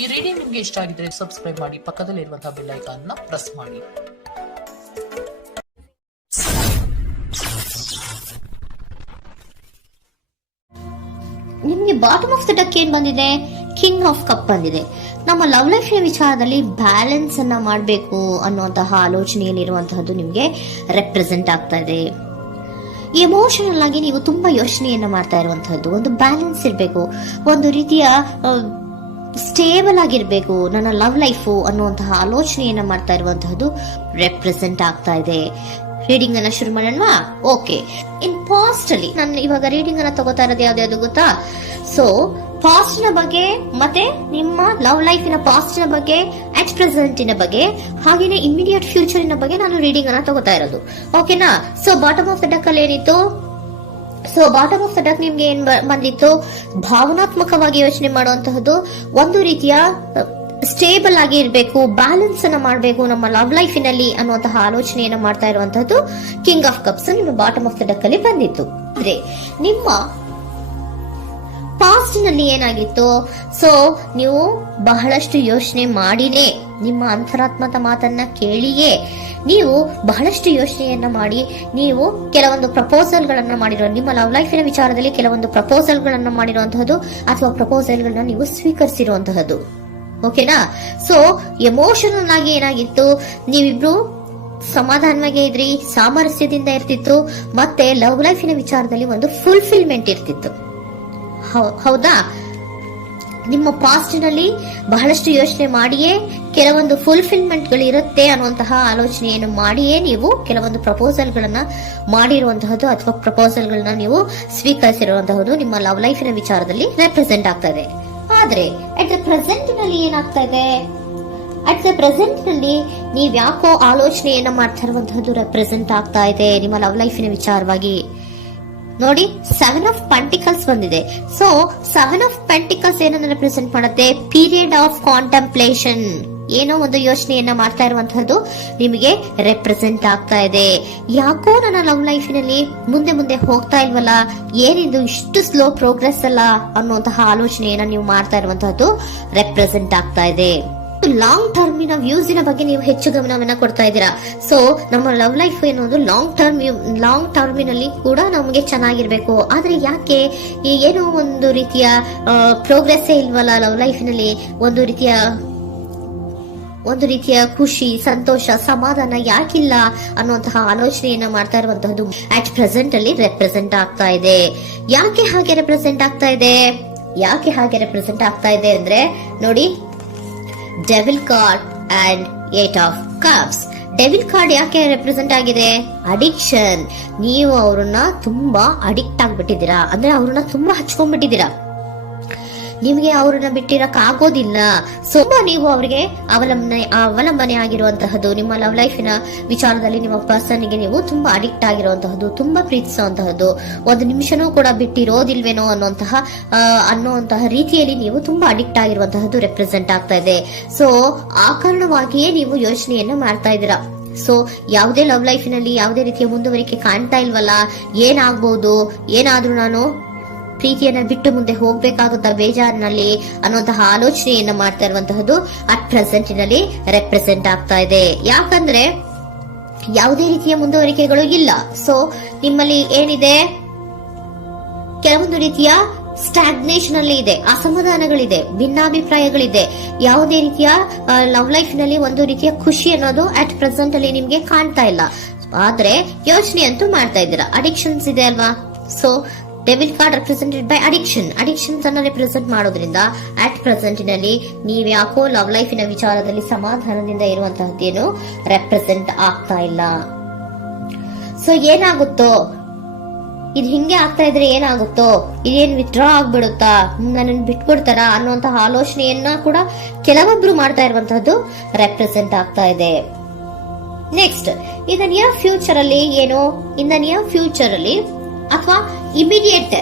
ಈ ರೀಡಿಂಗ್ ನಿಮ್ಗೆ ಇಷ್ಟ ಆಗಿದ್ರೆ ಸಬ್ಸ್ಕ್ರೈಬ್ ಮಾಡಿ, ಪಕ್ಕದಲ್ಲಿರುವಂತಹ ಬೆಲ್ ಐಕಾನ್ ನ ಪ್ರೆಸ್ ಮಾಡಿ. ನಿಮ್ಗೆ ಬಾಟಮ್ ಆಫ್ ದ ಡಕ್ ಏನ್ ಬಂದಿದೆ? ಕಿಂಗ್ ಆಫ್ ಕಪ್ ಬಂದಿದೆ. ನಮ್ಮ ಲವ್ ಲೈಫ್ ವಿಚಾರದಲ್ಲಿ ಬ್ಯಾಲೆನ್ಸ್ ಅನ್ನ ಮಾಡಬೇಕು ಅನ್ನುವಂತಹ ಆಲೋಚನೆಯಲ್ಲಿರುವಂತಹದ್ದು ನಿಮ್ಗೆ ರೆಪ್ರೆಸೆಂಟ್ ಆಗ್ತಾ ಇದೆ. ಎಮೋಷನಲ್ ಆಗಿ ನೀವು ತುಂಬಾ ಯೋಚನೆಯನ್ನ ಮಾಡ್ತಾ ಇರುವಂತಹದ್ದು, ಒಂದು ಬ್ಯಾಲೆನ್ಸ್ ಇರಬೇಕು, ಒಂದು ರೀತಿಯ ಸ್ಟೇಬಲ್ ಆಗಿರ್ಬೇಕು ನನ್ನ ಲವ್ ಲೈಫು ಅನ್ನುವಂತಹ ಆಲೋಚನೆಯನ್ನ ಮಾಡ್ತಾ ಇರುವಂತಹದ್ದು ರೆಪ್ರೆಸೆಂಟ್ ಆಗ್ತಾ ಇದೆ. ರೀಡಿಂಗ್ ಅನ್ನ ಶುರು ಮಾಡೋಣ. ಓಕೆ, ಇನ್ ಪಾಸ್ಟ್ ಅಲ್ಲಿ ನಾನು ಇವಾಗ ರೀಡಿಂಗ್ ಅನ್ನ ತಗೋತಾ ಇರೋದು ಯಾವ್ದು ಗೊತ್ತಾ? ಸೊ ಪಾಸ್ಟ್ ನ ಬಗ್ಗೆ ಮತ್ತೆ ನಿಮ್ಮ ಲವ್ ಲೈಫಿನ ಪಾಸ್ಟ್ ನ ಬಗ್ಗೆ, ಅಟ್ ಪ್ರೆಸೆಂಟಿನ ಬಗ್ಗೆ, ಹಾಗೇನೆ ಇಮಿಡಿಯೇಟ್ ಫ್ಯೂಚರಿನ ಬಗ್ಗೆ ನಾನು ರೀಡಿಂಗ್ ಅನ್ನ ತಗೋತಾ ಇರೋದು. ಓಕೆನಾ? So bottom of the duck ಅಲ್ಲಿ ಏನಿತ್ತು? So bottom of the duck ನಿಮ್ಗೆ ಏನ್ ಬಂದಿತ್ತು? ಭಾವನಾತ್ಮಕವಾಗಿ ಯೋಚನೆ ಮಾಡುವಂತಹದ್ದು, ಒಂದು ರೀತಿಯ ಸ್ಟೇಬಲ್ ಆಗಿ ಇರಬೇಕು, ಬ್ಯಾಲೆನ್ಸ್ ಅನ್ನ ಮಾಡಬೇಕು ನಮ್ಮ ಲವ್ ಲೈಫಿನಲ್ಲಿ ಅನ್ನುವಂತಹ ಆಲೋಚನೆಯನ್ನ ಮಾಡ್ತಾ ಇರುವಂತಹದ್ದು ಕಿಂಗ್ ಆಫ್ ಕಪ್ಸ್ ನಿಮ್ಮ ಬಾಟಮ್ ಆಫ್ ದ ಡಕ್ ಅಲ್ಲಿ ಬಂದಿತ್ತು. ಅಂದ್ರೆ ನಿಮ್ಮ ಪಾಸ್ಟ್ ನಲ್ಲಿ ಏನಾಗಿತ್ತು? ಸೊ ನೀವು ಬಹಳಷ್ಟು ಯೋಚನೆ ಮಾಡಿನೇ, ನಿಮ್ಮ ಅಂತರಾತ್ಮದ ಮಾತನ್ನ ಕೇಳಿಯೇ ನೀವು ಬಹಳಷ್ಟು ಯೋಚನೆಯನ್ನ ಮಾಡಿ ನೀವು ಕೆಲವೊಂದು ಪ್ರಪೋಸಲ್ ಗಳನ್ನ ಮಾಡಿರೋ, ನಿಮ್ಮ ಲವ್ ಲೈಫಿನ ವಿಚಾರದಲ್ಲಿ ಕೆಲವೊಂದು ಪ್ರಪೋಸಲ್ ಗಳನ್ನ ಮಾಡಿರುವಂತಹದ್ದು ಅಥವಾ ಪ್ರಪೋಸಲ್ ಗಳನ್ನ ನೀವು ಸ್ವೀಕರಿಸಿರುವಂತಹದ್ದು. ಓಕೆನಾ? ಸೊ ಎಮೋಷನಲ್ ಆಗಿ ಏನಾಗಿತ್ತು? ನೀವಿಬ್ರು ಸಮಾಧಾನವಾಗಿ ಇದ್ರಿ, ಸಾಮರಸ್ಯದಿಂದ ಇರ್ತಿತ್ತು, ಮತ್ತೆ ಲವ್ ಲೈಫಿನ ವಿಚಾರದಲ್ಲಿ ಒಂದು ಫುಲ್ಫಿಲ್ಮೆಂಟ್ ಇರ್ತಿತ್ತು. ಹೌದಾ? ನಿಮ್ಮ ಪಾಸ್ಟ್ ನಲ್ಲಿ ಬಹಳಷ್ಟು ಯೋಚನೆ ಮಾಡಿಯೇ ಕೆಲವೊಂದು ಫುಲ್ಫಿಲ್ಮೆಂಟ್ ಗಳು ಇರುತ್ತೆ ಅನ್ನುವಂತಹ ಆಲೋಚನೆಯನ್ನು ಮಾಡಿಯೇ ನೀವು ಕೆಲವೊಂದು ಪ್ರಪೋಸಲ್ ಗಳನ್ನ ಮಾಡಿರುವಂತಹದ್ದು ಅಥವಾ ಪ್ರಪೋಸಲ್ ಗಳನ್ನ ನೀವು ಸ್ವೀಕರಿಸಿರುವಂತಹದ್ದು ನಿಮ್ಮ ಲವ್ ಲೈಫಿನ ವಿಚಾರದಲ್ಲಿ ರೆಪ್ರೆಸೆಂಟ್ ಆಗ್ತಾ ಇದೆ. ಆದ್ರೆ ಅಟ್ ದ ಪ್ರೆಸೆಂಟ್ ನಲ್ಲಿ ಏನಾಗ್ತಾ ಇದೆ? ಅಟ್ ದ ಪ್ರೆಸೆಂಟ್ ನಲ್ಲಿ ನೀವ್ ಯಾಕೋ ಆಲೋಚನೆಯನ್ನ ಮಾಡ್ತಾ ಇರುವಂತಹದ್ದು ರೆಪ್ರೆಸೆಂಟ್ ಆಗ್ತಾ ಇದೆ ನಿಮ್ಮ ಲವ್ ಲೈಫಿನ ವಿಚಾರವಾಗಿ. ನೋಡಿ, 7 ಆಫ್ ಪೆಂಟಿಕಲ್ಸ್ ಬಂದಿದೆ. ಸೊ 7 ಆಫ್ ಪೆಂಟಿಕಲ್ಸ್ ಏನನ್ನ ರೆಪ್ರೆಸೆಂಟ್ ಮಾಡುತ್ತೆ? ಪೀರಿಯಡ್ ಆಫ್ ಕಾಂಟೆಂಪ್ಲೇಷನ್, ಏನೋ ಒಂದು ಯೋಚನೆಯನ್ನ ಮಾಡ್ತಾ ಇರುವಂತಹದ್ದು ನಿಮಗೆ ರೆಪ್ರೆಸೆಂಟ್ ಆಗ್ತಾ ಇದೆ. ಯಾಕೋ ನನ್ನ ಲವ್ ಲೈಫಿನಲ್ಲಿ ಮುಂದೆ ಮುಂದೆ ಹೋಗ್ತಾ ಇಲ್ವಲ್ಲ, ಏನಿದು ಇಷ್ಟು ಸ್ಲೋ ಪ್ರೋಗ್ರೆಸ್ ಅಲ್ಲ ಅನ್ನುವಂತಹ ಆಲೋಚನೆಯನ್ನ ನೀವು ಮಾಡ್ತಾ ಇರುವಂತಹದ್ದು ರೆಪ್ರೆಸೆಂಟ್ ಆಗ್ತಾ ಇದೆ. ಲಾಂಗ್ ಟರ್ಮಿನ ವ್ಯೂಸಿನ ಬಗ್ಗೆ ನೀವು ಹೆಚ್ಚು ಗಮನವನ್ನ ಕೊಡ್ತಾ ಇದ್ದೀರಾ. ಸೊ ನಮ್ಮ ಲವ್ ಲೈಫ್ ಏನೊಂದು ಲಾಂಗ್ ಟರ್ಮಿನಲ್ಲಿ ಕೂಡ ನಮಗೆ ಚೆನ್ನಾಗಿರ್ಬೇಕು. ಆದ್ರೆ ಯಾಕೆ ಏನೋ ಒಂದು ರೀತಿಯ ಪ್ರೋಗ್ರೆಸ್ ಇಲ್ವಲ್ಲ ಲವ್ ಲೈಫಿನಲ್ಲಿ, ಒಂದು ರೀತಿಯ ಖುಷಿ, ಸಂತೋಷ, ಸಮಾಧಾನ ಯಾಕಿಲ್ಲ ಅನ್ನುವಂತಹ ಆಲೋಚನೆಯನ್ನ ಮಾಡ್ತಾ ಇರುವಂತಹದ್ದು ಅಟ್ ಪ್ರೆಸೆಂಟ್ ಅಲ್ಲಿ ರೆಪ್ರೆಸೆಂಟ್ ಆಗ್ತಾ ಇದೆ. ಯಾಕೆ ಹಾಗೆ ರೆಪ್ರೆಸೆಂಟ್ ಆಗ್ತಾ ಇದೆ? ಅಂದ್ರೆ ನೋಡಿ, devil card and 8 of cups. Devil card ಯಾಕೆ ರೆಪ್ರೆಸೆಂಟ್ ಆಗಿದೆ? ಅಡಿಕ್ಷನ್. ನೀವು ಅವ್ರನ್ನ ತುಂಬಾ ಅಡಿಕ್ಟ್ ಆಗ್ಬಿಟ್ಟಿದ್ದೀರಾ, ಅಂದ್ರೆ ಅವ್ರನ್ನ ತುಂಬಾ ಹಚ್ಕೊಂಡ್ಬಿಟ್ಟಿದ್ದೀರಾ, ನಿಮಗೆ ಅವ್ರನ್ನ ಬಿಟ್ಟಿರಕ್ ಆಗೋದಿಲ್ಲ. ಸೊ ನೀವು ಅವ್ರಿಗೆ ಅವಲಂಬನೆ ಆಗಿರುವಂತಹದ್ದು, ನಿಮ್ಮ ಲವ್ ಲೈಫಿನ ವಿಚಾರದಲ್ಲಿ ನಿಮ್ಮ ಪರ್ಸನ್ಗೆ ನೀವು ತುಂಬಾ ಅಡಿಕ್ಟ್ ಆಗಿರುವಂತಹದ್ದು, ತುಂಬಾ ಪ್ರೀತಿಸುವಂತಹದ್ದು, ಒಂದು ನಿಮಿಷನೂ ಕೂಡ ಬಿಟ್ಟಿರೋದಿಲ್ವೇನೋ ಅನ್ನುವಂತಹ ರೀತಿಯಲ್ಲಿ ನೀವು ತುಂಬಾ ಅಡಿಕ್ಟ್ ಆಗಿರುವಂತಹದ್ದು ರೆಪ್ರೆಸೆಂಟ್ ಆಗ್ತಾ ಇದೆ. ಸೊ ಆ ಕಾರಣವಾಗಿಯೇ ನೀವು ಯೋಚನೆಯನ್ನ ಮಾಡ್ತಾ ಇದ್ದೀರಾ. ಸೊ ಯಾವುದೇ ಲವ್ ಲೈಫಿನಲ್ಲಿ ಯಾವುದೇ ರೀತಿಯ ಮುಂದುವರಿಕೆ ಕಾಣ್ತಾ ಇಲ್ವಲ್ಲ, ಏನಾಗ್ಬಹುದು, ಏನಾದ್ರೂ ನಾನು ಪ್ರೀತಿಯನ್ನ ಬಿಟ್ಟು ಮುಂದೆ ಹೋಗ್ಬೇಕಾಗುತ್ತಾ ಬೇಜಾರಿನಲ್ಲಿ ಅನ್ನುವಂತಹ ಆಲೋಚನೆಯನ್ನ ಮಾಡ್ತಾ ಇರುವಂತಹದ್ದು ಅಟ್ ಪ್ರೆಸೆಂಟಿನಲ್ಲಿ ರೆಪ್ರೆಸೆಂಟ್ ಆಗ್ತಾ ಇದೆ. ಯಾಕಂದ್ರೆ ಯಾವುದೇ ರೀತಿಯ ಮುಂದುವರಿಕೆಗಳು ಇಲ್ಲ. ಸೊ ನಿಮ್ಮಲ್ಲಿ ಏನಿದೆ? ಕೆಲವೊಂದು ರೀತಿಯ ಸ್ಟಾಗ್ನೇಷನ್ ಅಲ್ಲಿ ಇದೆ, ಅಸಮಾಧಾನಗಳಿದೆ, ಭಿನ್ನಾಭಿಪ್ರಾಯಗಳಿದೆ. ಯಾವುದೇ ರೀತಿಯ ಲವ್ ಲೈಫ್ ನಲ್ಲಿ ಒಂದು ರೀತಿಯ ಖುಷಿ ಅನ್ನೋದು ಅಟ್ ಪ್ರೆಸೆಂಟ್ ಅಲ್ಲಿ ನಿಮ್ಗೆ ಕಾಣ್ತಾ ಇಲ್ಲ. ಆದ್ರೆ ಯೋಚನೆ ಅಂತೂ ಮಾಡ್ತಾ ಇದ್ದೀರಾ. ಅಡಿಕ್ಷನ್ಸ್ ಇದೆ ಅಲ್ವಾ? So devil card represented by addictions ಅನ್ನ ರೆಪ್ರೆಸೆಂಟ್ ಮಾಡೋದ್ರಿಂದ ಅಟ್ ಪ್ರೆಸೆಂಟಿನಲ್ಲಿ ನೀವ್ ಯಾಕೋ ಲವ್ ಲೈಫಿನ ವಿಚಾರದಲ್ಲಿ ಸಮಾಧಾನದಿಂದ ಇರುವಂತಹದ್ದೇನು ರೆಪ್ರೆಸೆಂಟ್ ಆಗ್ತಾ ಇಲ್ಲ. ಸೊ ಏನಾಗುತ್ತೋ, ಇದು ಹಿಂಗೆ ಆಗ್ತಾ ಇದ್ರೆ ಏನಾಗುತ್ತೋ, ಇದೇನ್ ವಿತ್ಡ್ರಾ ಆಗ್ಬಿಡುತ್ತಾ, ನನ್ನನ್ನು ಬಿಟ್ಕೊಡ್ತಾರ ಅನ್ನುವಂತಹ ಆಲೋಚನೆಯನ್ನ ಕೂಡ ಕೆಲವೊಬ್ರು ಮಾಡ್ತಾ ಇರುವಂತಹದ್ದು ರೆಪ್ರೆಸೆಂಟ್ ಆಗ್ತಾ ಇದೆ. Next, in the near future ಅಲ್ಲಿ ಅಥವಾ ಇಮಿಡಿಯೇಟ್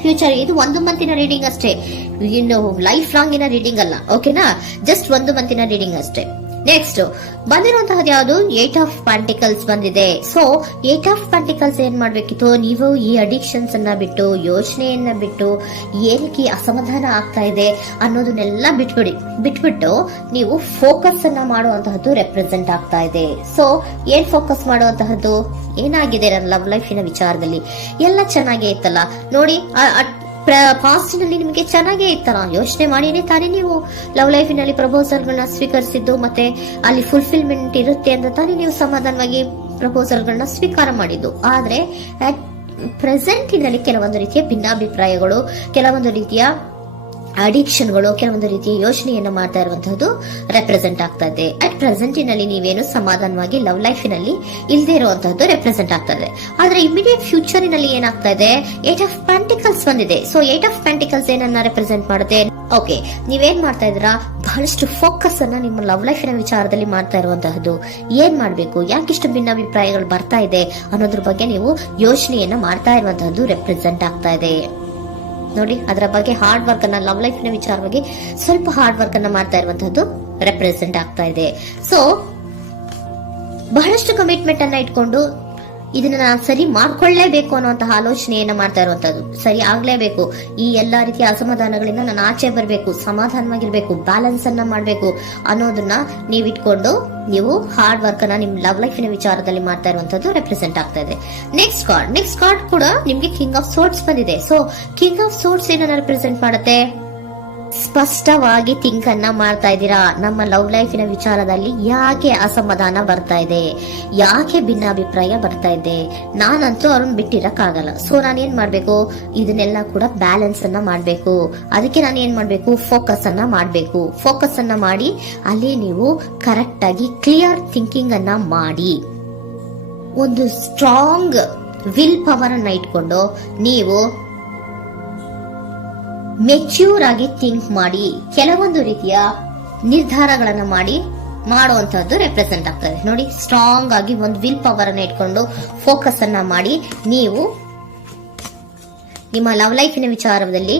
ಫ್ಯೂಚರ್, ಇದು 1 ಮಂತಿನ ರೀಡಿಂಗ್ ಅಷ್ಟೇ, ಇನ್ನು ಲೈಫ್ ಲಾಂಗ್ ಇನ ರೀಡಿಂಗ್ ಅಲ್ಲ. ಓಕೆನಾ? ಜಸ್ಟ್ 1 ಮಂತಿನ ರೀಡಿಂಗ್ ಅಷ್ಟೇ. ನೆಕ್ಸ್ಟ್ ಬಂದಿರುವಂತಹದ್ದು ಯಾವುದು? 8 ಆಫ್ ಪೆಂಟಿಕಲ್ಸ್ ಬಂದಿದೆ. ಸೊ 8 ಆಫ್ ಪೆಂಟಿಕಲ್ಸ್ ಏನ್ ಮಾಡ್ಬೇಕಿತ್ತು? ನೀವು ಈ ಅಡಿಕ್ಷನ್ಸ್ ಅನ್ನ ಬಿಟ್ಟು, ಯೋಚನೆಯನ್ನ ಬಿಟ್ಟು, ಏನಕ್ಕೆ ಅಸಮಾಧಾನ ಆಗ್ತಾ ಇದೆ ಅನ್ನೋದನ್ನೆಲ್ಲ ಬಿಟ್ಬಿಟ್ಟು ನೀವು ಫೋಕಸ್ ಅನ್ನ ಮಾಡುವಂತಹದ್ದು ರೆಪ್ರೆಸೆಂಟ್ ಆಗ್ತಾ ಇದೆ. ಸೊ ಏನ್ ಫೋಕಸ್ ಮಾಡುವಂತಹದ್ದು? ಏನಾಗಿದೆ ನನ್ನ ಲವ್ ಲೈಫಿನ ವಿಚಾರದಲ್ಲಿ? ಎಲ್ಲ ಚೆನ್ನಾಗೇ ಇತ್ತಲ್ಲ ನೋಡಿ, ಪಾಸ್ಟಿನಲ್ಲಿ ನಿಮಗೆ ಚೆನ್ನಾಗೇ ಇತ್ತಲ್ಲ, ಯೋಚನೆ ಮಾಡಿನೇ ತಾನೇ ನೀವು ಲವ್ ಲೈಫಿನಲ್ಲಿ ಪ್ರಪೋಸಲ್ಗಳನ್ನ ಸ್ವೀಕರಿಸಿದ್ದು, ಮತ್ತೆ ಅಲ್ಲಿ ಫುಲ್ಫಿಲ್ಮೆಂಟ್ ಇರುತ್ತೆ ಅಂತ ತಾನೇ ನೀವು ಸಮಾಧಾನವಾಗಿ ಪ್ರಪೋಸಲ್ಗಳನ್ನ ಸ್ವೀಕಾರ ಮಾಡಿದ್ದು. ಆದ್ರೆ ಪ್ರೆಸೆಂಟಿನಲ್ಲಿ ಕೆಲವೊಂದು ರೀತಿಯ ಭಿನ್ನಾಭಿಪ್ರಾಯಗಳು, ಕೆಲವೊಂದು ರೀತಿಯ ಅಡಿಕ್ಷನ್ಗಳು, ಕೆಲವೊಂದು ರೀತಿಯ ಯೋಚನೆಯನ್ನು ಮಾಡ್ತಾ ಇರುವಂತಹದ್ದು ರೆಪ್ರೆಸೆಂಟ್ ಆಗ್ತಾ ಇದೆ. ಅಟ್ ಪ್ರೆಸೆಂಟಿನಲ್ಲಿ ನೀವೇನು ಸಮಾಧಾನವಾಗಿ ಲವ್ ಲೈಫಿನಲ್ಲಿ ಇಲ್ಲದೆ ಇರುವಂತಹದ್ದು ರೆಪ್ರೆಸೆಂಟ್ ಆಗ್ತಾ ಇದೆ. ಆದ್ರೆ ಇಮಿಡಿಯೇಟ್ ಫ್ಯೂಚರಿನಲ್ಲಿ ಏನಾಗ್ತಾ ಇದೆ? 8 ಆಫ್ ಪೆಂಟಿಕಲ್ಸ್ ಬಂದಿದೆ. ಸೊ 8 ಆಫ್ ಪೆಂಟಿಕಲ್ಸ್ ಏನನ್ನ ರೆಪ್ರೆಸೆಂಟ್ ಮಾಡುತ್ತೆ? ಓಕೆ, ನೀವೇನ್ ಮಾಡ್ತಾ ಇದ್ದೀರಾ? ಬಹಳಷ್ಟು ಫೋಕಸ್ ಅನ್ನ ನಿಮ್ಮ ಲವ್ ಲೈಫಿನ ವಿಚಾರದಲ್ಲಿ ಮಾಡ್ತಾ ಇರುವಂತಹದ್ದು. ಏನ್ ಮಾಡ್ಬೇಕು, ಯಾಕಿಷ್ಟು ಭಿನ್ನಾಭಿಪ್ರಾಯಗಳು ಬರ್ತಾ ಇದೆ ಅನ್ನೋದ್ರ ಬಗ್ಗೆ ನೀವು ಯೋಚನೆಯನ್ನ ಮಾಡ್ತಾ ಇರುವಂತಹದ್ದು ರೆಪ್ರೆಸೆಂಟ್ ಆಗ್ತಾ ಇದೆ ನೋಡಿ. ಅದರ ಬಗ್ಗೆ ಹಾರ್ಡ್ ವರ್ಕ್ ಅನ್ನ, ಲವ್ ಲೈಫಿನ ವಿಚಾರವಾಗಿ ಸ್ವಲ್ಪ ಹಾರ್ಡ್ ವರ್ಕ್ ಅನ್ನ ಮಾಡ್ತಾ ಇರುವಂತಹದ್ದು ರೆಪ್ರೆಸೆಂಟ್ ಆಗ್ತಾ ಇದೆ. ಸೊ ಬಹಳಷ್ಟು ಕಮಿಟ್ಮೆಂಟ್ ಅನ್ನ ಇಟ್ಕೊಂಡು ಇದನ್ನ ನಾನು ಸರಿ ಮಾಡ್ಕೊಳ್ಳೇಬೇಕು ಅನ್ನುವಂತಹ ಆಲೋಚನೆಯನ್ನ ಮಾಡ್ತಾ ಇರುವಂತದ್ದು. ಸರಿ ಆಗ್ಲೇಬೇಕು, ಈ ಎಲ್ಲಾ ರೀತಿಯ ಅಸಮಾಧಾನಗಳಿಂದ ನಾನು ಆಚೆ ಬರಬೇಕು, ಸಮಾಧಾನವಾಗಿರ್ಬೇಕು, ಬ್ಯಾಲೆನ್ಸ್ ಅನ್ನ ಮಾಡ್ಬೇಕು ಅನ್ನೋದನ್ನ ನೀವು ಇಟ್ಕೊಂಡು ನೀವು ಹಾರ್ಡ್ ವರ್ಕ್ ಅನ್ನ ನಿಮ್ ಲವ್ ಲೈಫಿನ ವಿಚಾರದಲ್ಲಿ ಮಾಡ್ತಾ ಇರುವಂತದ್ದು ರೆಪ್ರೆಸೆಂಟ್ ಆಗ್ತಾ ಇದೆ. ನೆಕ್ಸ್ಟ್ ಕಾರ್ಡ್ ಕೂಡ ನಿಮ್ಗೆ ಕಿಂಗ್ ಆಫ್ ಸೋರ್ಟ್ಸ್ ಬಂದಿದೆ. ಸೊ ಕಿಂಗ್ ಆಫ್ ಸೋರ್ಟ್ಸ್ ಏನನ್ನ ರೆಪ್ರೆಸೆಂಟ್ ಮಾಡುತ್ತೆ? ಸ್ಪಷ್ಟವಾಗಿ ಥಿಂಕ್ ಅನ್ನ ಮಾಡ್ತಾ ಇದ್ದೀರಾ. ನಮ್ಮ ಲವ್ ಲೈಫಿನ ವಿಚಾರದಲ್ಲಿ ಯಾಕೆ ಅಸಮಾಧಾನ ಬರ್ತಾ ಇದೆ, ಯಾಕೆ ಭಿನ್ನಾಭಿಪ್ರಾಯ ಬರ್ತಾ ಇದೆ, ನಾನಂತೂ ಅವ್ರನ್ನ ಬಿಟ್ಟಿರಕ್ಕಾಗಲ್ಲ. ಸೊ ನಾನೇನ್ ಮಾಡ್ಬೇಕು? ಇದನ್ನೆಲ್ಲ ಕೂಡ ಬ್ಯಾಲೆನ್ಸ್ ಅನ್ನ ಮಾಡ್ಬೇಕು. ಅದಕ್ಕೆ ನಾನು ಏನ್ ಮಾಡ್ಬೇಕು? ಫೋಕಸ್ ಅನ್ನ ಮಾಡ್ಬೇಕು. ಫೋಕಸ್ ಅನ್ನ ಮಾಡಿ ಅಲ್ಲಿ ನೀವು ಕರೆಕ್ಟ್ ಆಗಿ ಕ್ಲಿಯರ್ ಥಿಂಕಿಂಗ್ ಅನ್ನ ಮಾಡಿ, ಒಂದು ಸ್ಟ್ರಾಂಗ್ ವಿಲ್ ಪವರ್ ಅನ್ನ ಇಟ್ಕೊಂಡು ನೀವು ಮೆಚ್ಯೂರ್ ಆಗಿ ಥಿಂಕ್ ಮಾಡಿ, ಕೆಲವೊಂದು ರೀತಿಯ ನಿರ್ಧಾರಗಳನ್ನ ಮಾಡುವಂತಹದ್ದು ರೆಪ್ರೆಸೆಂಟ್ ಆಗ್ತದೆ ನೋಡಿ. ಸ್ಟ್ರಾಂಗ್ ಆಗಿ ಒಂದು ವಿಲ್ ಪವರ್ ಅನ್ನ ಇಟ್ಕೊಂಡು ಫೋಕಸ್ ಅನ್ನ ಮಾಡಿ ನೀವು ನಿಮ್ಮ ಲವ್ ಲೈಫಿನ ವಿಚಾರದಲ್ಲಿ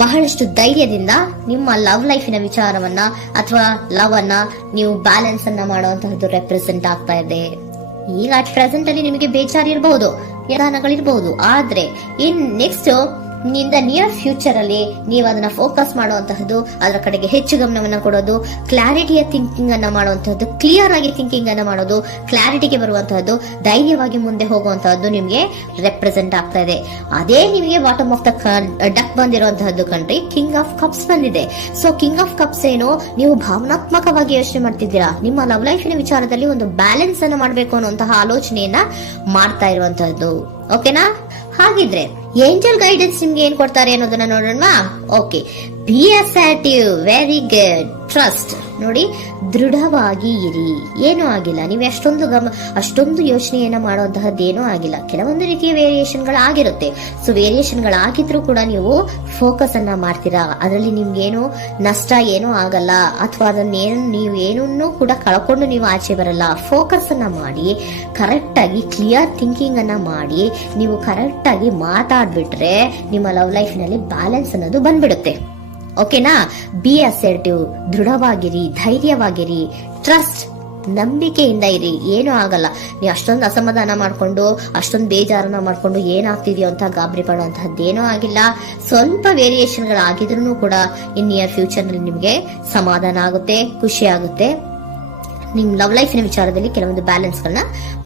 ಬಹಳಷ್ಟು ಧೈರ್ಯದಿಂದ ನಿಮ್ಮ ಲವ್ ಲೈಫಿನ ವಿಚಾರವನ್ನ ಅಥವಾ ಲವ್ ಅನ್ನ ನೀವು ಬ್ಯಾಲೆನ್ಸ್ ಅನ್ನ ಮಾಡುವಂತಹದ್ದು ರೆಪ್ರೆಸೆಂಟ್ ಆಗ್ತಾ ಇದೆ. ಈಗ ಅಟ್ ಪ್ರೆಸೆಂಟ್ ಅಲ್ಲಿ ನಿಮಗೆ ಬೇಜಾರಿರಬಹುದು, ವಿಧಾನಗಳಿರಬಹುದು, ಆದ್ರೆ ಇನ್ ನೆಕ್ಸ್ಟ್ ನಿಂದ ನಿಯರ್ ಫ್ಯೂಚರ್ ಅಲ್ಲಿ ನೀವು ಅದನ್ನ ಫೋಕಸ್ ಮಾಡುವಂತಹದ್ದು, ಅದರ ಕಡೆಗೆ ಹೆಚ್ಚು ಗಮನವನ್ನ ಕೊಡೋದು, ಕ್ಲಾರಿಟಿಯ ಥಿಂಕಿಂಗ್ ಅನ್ನ ಮಾಡುವಂತಹದ್ದು, ಕ್ಲಿಯರ್ ಆಗಿ ಥಿಂಕಿಂಗ್ ಅನ್ನ ಮಾಡೋದು, ಕ್ಲಾರಿಟಿಗೆ ಬರುವಂತಹದ್ದು, ಧೈರ್ಯವಾಗಿ ಮುಂದೆ ಹೋಗುವಂತಹದ್ದು ನಿಮ್ಗೆ ರೆಪ್ರೆಸೆಂಟ್ ಆಗ್ತಾ ಇದೆ. ಅದೇ ನಿಮಗೆ ಬಾಟಮ್ ಆಫ್ ದ ಡಕ್ ಬಂದಿರುವಂತಹದ್ದು ಕಣ್ರಿ, ಕಿಂಗ್ ಆಫ್ ಕಪ್ಸ್ ಬಂದಿದೆ. ಸೊ ಕಿಂಗ್ ಆಫ್ ಕಪ್ಸ್ ಏನು? ನೀವು ಭಾವನಾತ್ಮಕವಾಗಿ ಯೋಚನೆ ಮಾಡ್ತಿದ್ದೀರಾ, ನಿಮ್ಮ ಲವ್ ಲೈಫಿನ ವಿಚಾರದಲ್ಲಿ ಒಂದು ಬ್ಯಾಲೆನ್ಸ್ ಅನ್ನ ಮಾಡಬೇಕು ಅನ್ನುವಂತಹ ಆಲೋಚನೆಯನ್ನ ಮಾಡ್ತಾ ಇರುವಂತಹದ್ದು. ಓಕೆನಾ? ಹಾಗಿದ್ರೆ ಏಂಜಲ್ ಗೈಡೆನ್ಸ್ ನಿಮ್ಗೆ ಏನ್ ಕೊಡ್ತಾರೆ ಅನ್ನೋದನ್ನ ನೋಡೋಣ. Okay, B assertive, very good, trust. ನೋಡಿ, ದೃಢವಾಗಿ ಇರಿ, ಏನೂ ಆಗಿಲ್ಲ. ನೀವು ಅಷ್ಟೊಂದು ಯೋಚನೆಯನ್ನ ಮಾಡುವಂತಹದ್ದೇನೂ ಆಗಿಲ್ಲ. ಕೆಲವೊಂದು ರೀತಿಯ ವೇರಿಯೇಷನ್ ಗಳಾಗಿರುತ್ತೆ. ಸೊ ವೇರಿಯೇಷನ್ ಗಳಾಗಿದ್ರು ಕೂಡ ನೀವು ಫೋಕಸ್ ಅನ್ನ ಮಾಡ್ತೀರಾ, ಅದರಲ್ಲಿ ನಿಮ್ಗೇನು ನಷ್ಟ ಏನೂ ಆಗಲ್ಲ, ಅಥವಾ ನೀವು ಏನನ್ನೂ ಕೂಡ ಕಳ್ಕೊಂಡು ನೀವು ಆಚೆ ಬರಲ್ಲ. ಫೋಕಸ್ ಅನ್ನ ಮಾಡಿ, ಕರೆಕ್ಟ್ ಆಗಿ ಕ್ಲಿಯರ್ ಥಿಂಕಿಂಗ್ ಅನ್ನ ಮಾಡಿ, ನೀವು ಕರೆಕ್ಟ್ ಆಗಿ ಮಾತಾಡ್ಬಿಟ್ರೆ ನಿಮ್ಮ ಲವ್ ಲೈಫಿನಲ್ಲಿ ಬ್ಯಾಲೆನ್ಸ್ ಅನ್ನೋದು ಬಂದ್ಬಿಡುತ್ತೆ. ಓಕೆನಾ? ಬಿ ಅಸರ್ಟಿವ್, ದೃಢವಾಗಿರಿ, ಧೈರ್ಯವಾಗಿರಿ, ಟ್ರಸ್ಟ್, ನಂಬಿಕೆಯಿಂದ ಇರಿ, ಏನೂ ಆಗಲ್ಲ. ನೀವು ಅಷ್ಟೊಂದು ಅಸಮಾಧಾನ ಮಾಡ್ಕೊಂಡು, ಅಷ್ಟೊಂದು ಬೇಜಾರನ್ನ ಮಾಡ್ಕೊಂಡು ಏನಾಗ್ತಿದೆಯೋ ಅಂತ ಗಾಬರಿ ಪಡುವಂತಹದ್ದೇನೂ ಆಗಿಲ್ಲ. ಸ್ವಲ್ಪ ವೇರಿಯೇಷನ್ಗಳಾಗಿದ್ರು ಕೂಡ ಇನ್ ನಿಯರ್ ಫ್ಯೂಚರ್ ನಲ್ಲಿ ನಿಮ್ಗೆ ಸಮಾಧಾನ ಆಗುತ್ತೆ, ಖುಷಿ ಆಗುತ್ತೆ. ನಿಮ್ ಲವ್ ಲೈಫಿನ ವಿಚಾರದಲ್ಲಿ ಕೆಲವೊಂದು ಬ್ಯಾಲೆನ್ಸ್ ಗಳನ್ನ